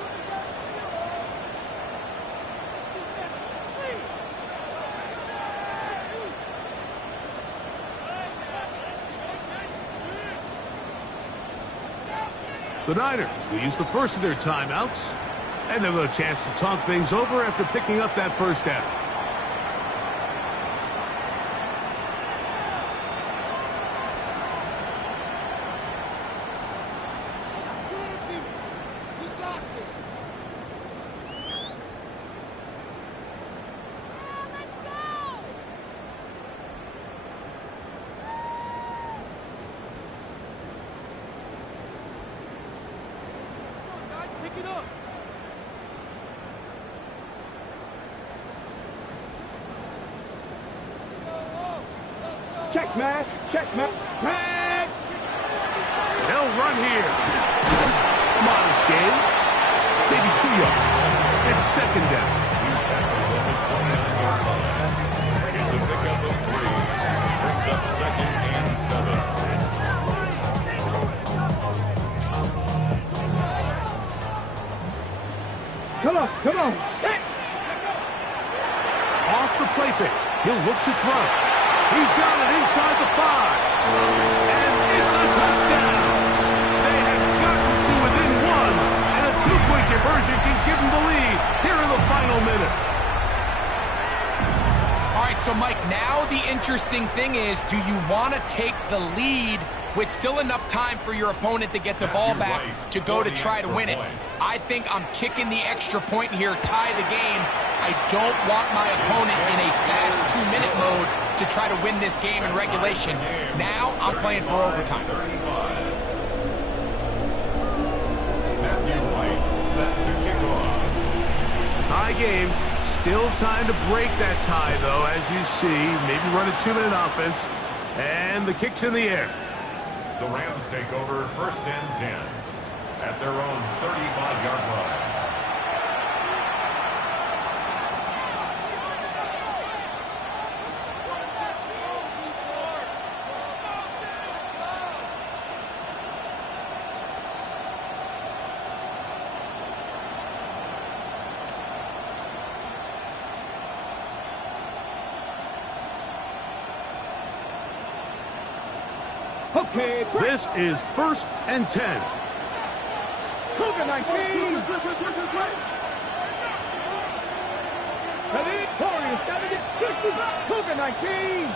The Niners will use the first of their timeouts, and they'll get a chance to talk things over after picking up that 1st down. Check smash. Check smash. Smash. They'll run here. Modest gain. Maybe 2 yards. It's 2nd down. He's tackled at the 29-yard line. It's a pickup of 3. Brings up 2nd and 7. Come on, come on. Hey. Off the play fake. He'll look to throw. He's got it inside the 5. And it's a touchdown. They have gotten to within 1. And a 2-point conversion can give them the lead here in the final minute. All right, so Mike, now the interesting thing is, do you want to take the lead with still enough time for your opponent to get the ball back to go to try to win it? I think I'm kicking the extra point here, tie the game. I don't want my opponent in a fast 2-minute mode to try to win this game in regulation. Now I'm playing for overtime. Matthew White set to kick off. Tie game. Still time to break that tie, though, as you see. Maybe run a 2-minute offense. And the kick's in the air. The Rams take over 1st and 10 at their own 35-yard line. Okay, This is 1st and 10. Cougar 19. Ready? Warriors 70, 60. Cougar 19.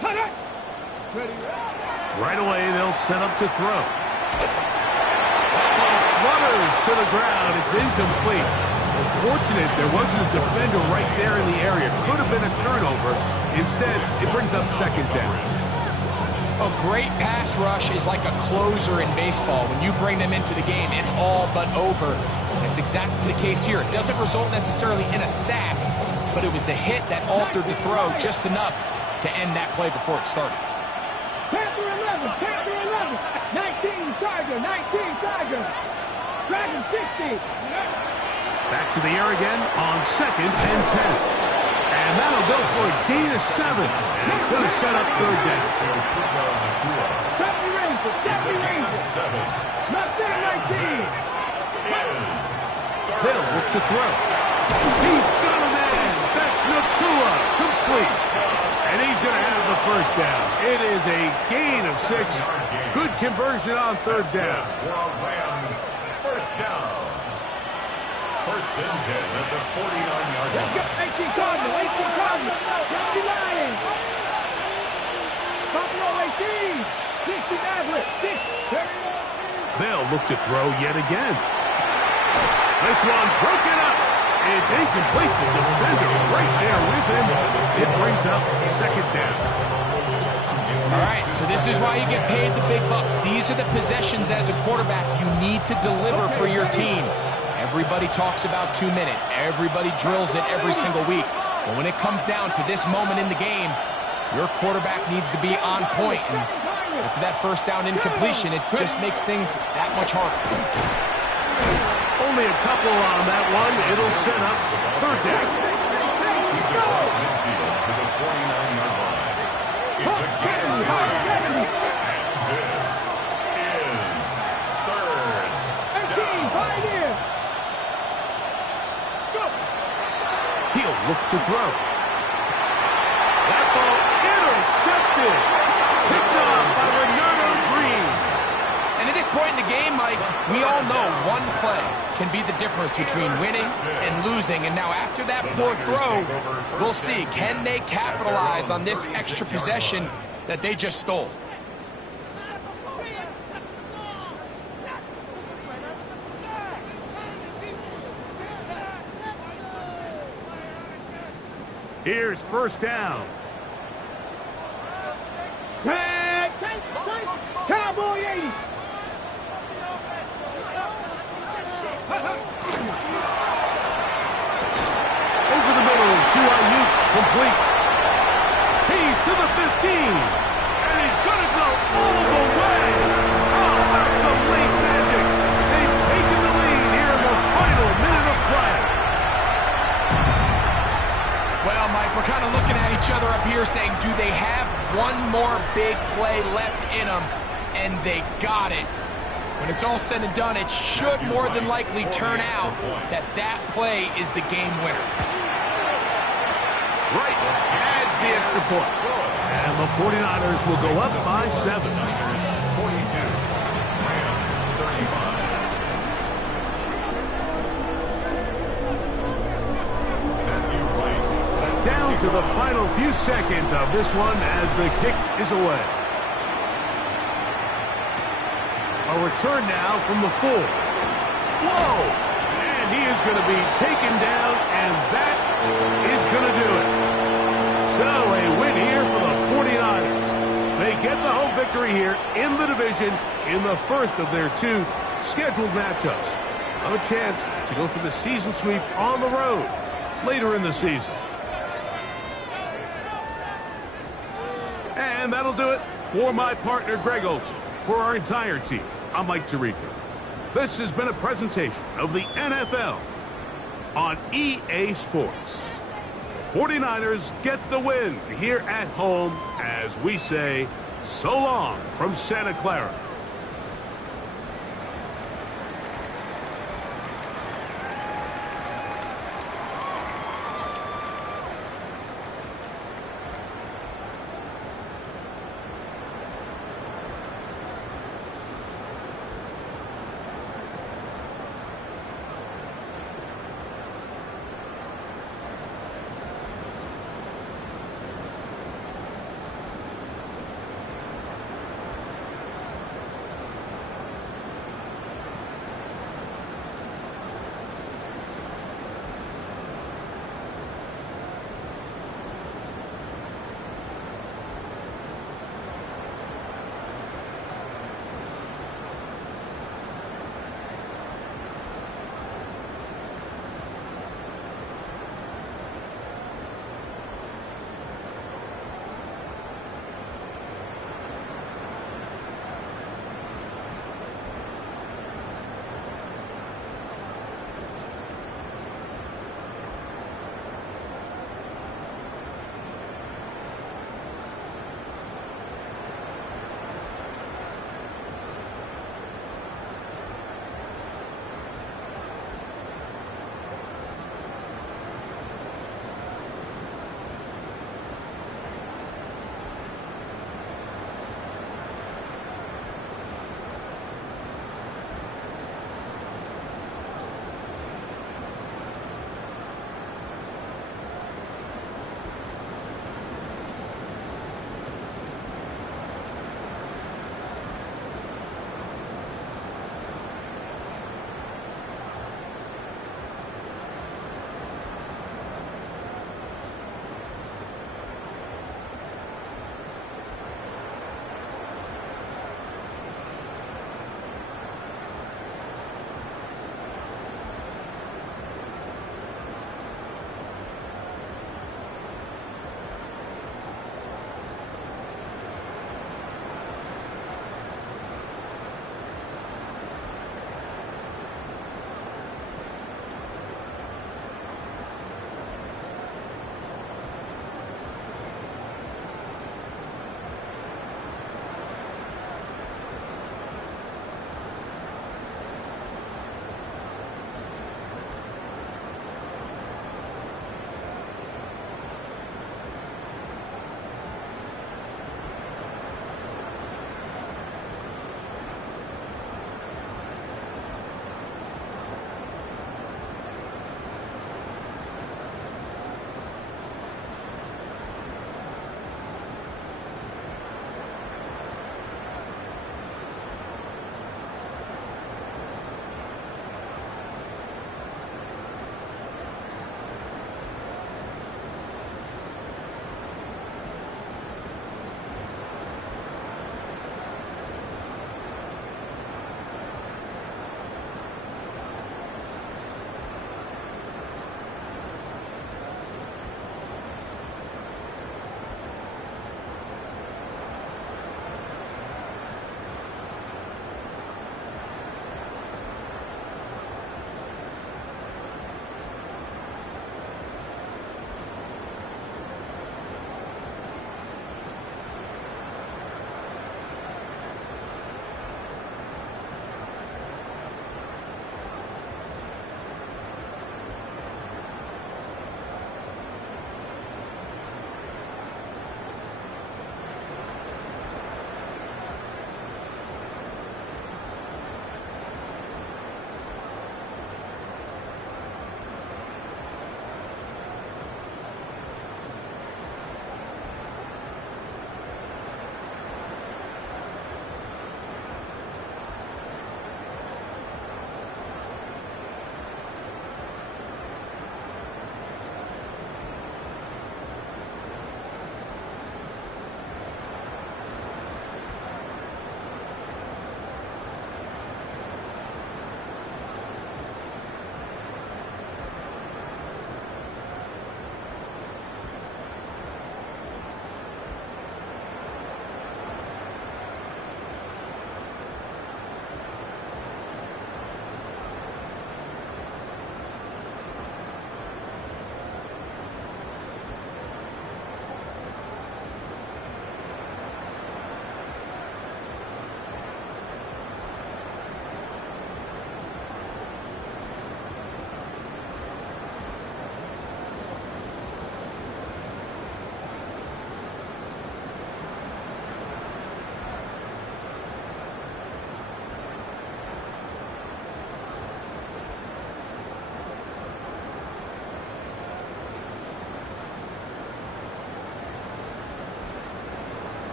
Cut it. Ready? Right away, they'll set up to throw. Ball flutters to the ground. It's incomplete. Unfortunate there wasn't a defender right there in the area. Could have been a turnover. Instead, it brings up 2nd down. A great pass rush is like a closer in baseball. When you bring them into the game, it's all but over. That's exactly the case here. It doesn't result necessarily in a sack, but it was the hit that altered the throw just enough to end that play before it started. Panther 11, Panther 11, 19 Tiger, 19 Tiger, Dragon 60. Back to the air again on 2nd and 10. And that'll go for a gain of 7. And it's going to set up 3rd down. Stephanie Ranger, Stephanie Ranger. Not there, 19. Hill look to throw. He's got a man. That's Nakua, complete. And he's going to have the 1st down. It is a gain of 6. Good conversion on 3rd down. Rams, 1st down. 1st and 10 at the 49-yard line. 18 Cardinal, 18 Cardinal. 60 Lions. Buffalo 18. 60 Maverick, 6. They'll look to throw yet again. This one broken up. It's incomplete. The defender is right there with him. It brings up 2nd down. All right, so this is why you get paid the big bucks. These are the possessions as a quarterback you need to deliver for your team. Everybody talks about 2 minutes. Everybody drills it every single week. But when it comes down to this moment in the game, your quarterback needs to be on point. And after that 1st down incompletion, it just makes things that much harder. Only a couple on that one. It'll set up 3rd down. He's across midfield to the 49-yard line. It's a gain of 5. And this is 3rd down. He'll look to throw. That ball intercepted. Picked off by Renato Green. And at this point in the game, Mike, we all know one play can be the difference between winning and losing. And now after that poor throw, we'll see, can they capitalize on this extra possession that they just stole? Here's 1st down. Cowboy 80. Over the middle to Ayuk, complete. He's to the 15. And he's going to go all the way. Oh, that's some late magic. They've taken the lead here in the final minute of play. Well, Mike, we're kind of looking at each other up here saying, do they have one more big play left in them? And they got it. When it's all said and done, it should more than likely turn out that that play is the game winner. Right, adds the extra point. And the 49ers will go up by 7. 42, Rams 35. Down to the final few seconds of this one as the kick is away. A return now from the 4. Whoa! And he is going to be taken down, and that is going to do it. So a win here for the 49ers. They get the home victory here in the division in the 1st of their 2 scheduled matchups. Have a chance to go for the season sweep on the road later in the season. And that'll do it for my partner, Greg Olson. For our entire team, I'm Mike Tirico. This has been a presentation of the NFL on EA Sports. 49ers get the win here at home as we say so long from Santa Clara.